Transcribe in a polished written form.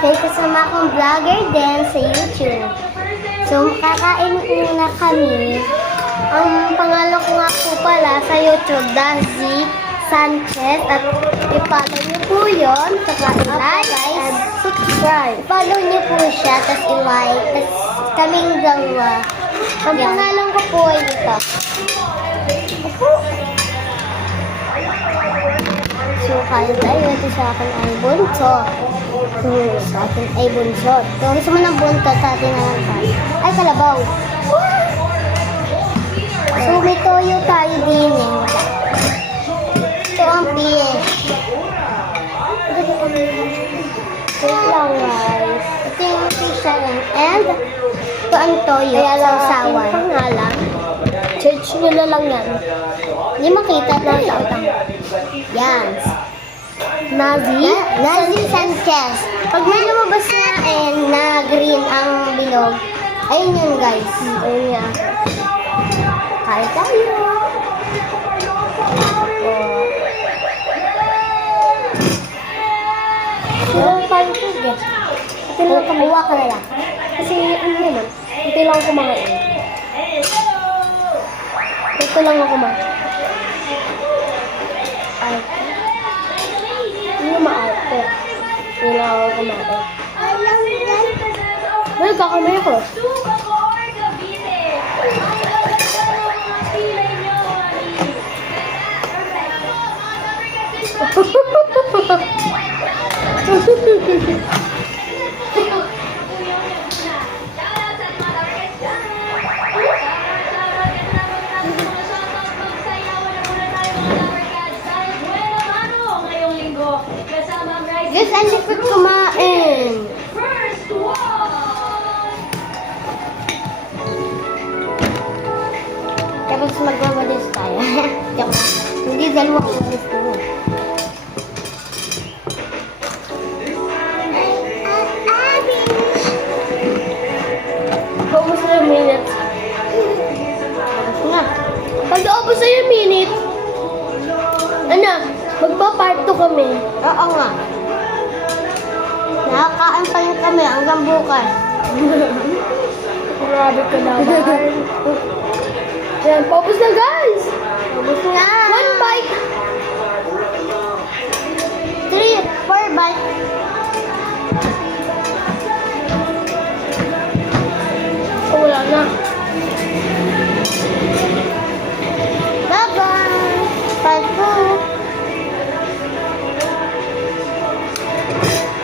May kasama akong vlogger din sa YouTube. So, kakain muna kami. Ang pangalan ko nga po pala sa YouTube, Dazi Sanchez. At i-follow niyo po yun. Saka i-like and subscribe. Follow niyo po siya, tapos i-like. Tapos kaming dalawa. Ang pangalan ko po ay ito. So, kaya tayo. Ito sa akin ay bunso. Sa akin ay bunso. Kung gusto mo ng bunso, sa atin na lang tayo. Ay, kalabaw. So, may toyo tayo din eh. Ito ang fish. Wait lang guys. Ito yung fish natin. And, ito ang toyo. Kaya lang sawan. Pangalan. Search nyo na lang yan. Hindi makita na lang. Yan. Nazi Sanchez. Pag may lumabas na green ang bilog, ayun yun guys. Ayun yan. Kaya tayo. Sino ang parang food eh? Ito lang kumuha ka na lang. Kasi ano naman, ito lang kumain. Ito lang ako kumain. Hindi maarte. Hindi lang ako kumain. Well, kakamay ako. Guys, ang lipot kumain. Tapos magwawalis tayo. Hindi, dalawang walis ko. Kaubos na yung minutes. Nga. Pag-aubos na yung minute. Ano? Magpa-part 2 kami. Oo nga. Nakakain pa rin kami hanggang bukas. Grabe ka naman. Yan, paubos na guys! Paubos na! 1 bite! 3, 4 bite! Oh, wala na.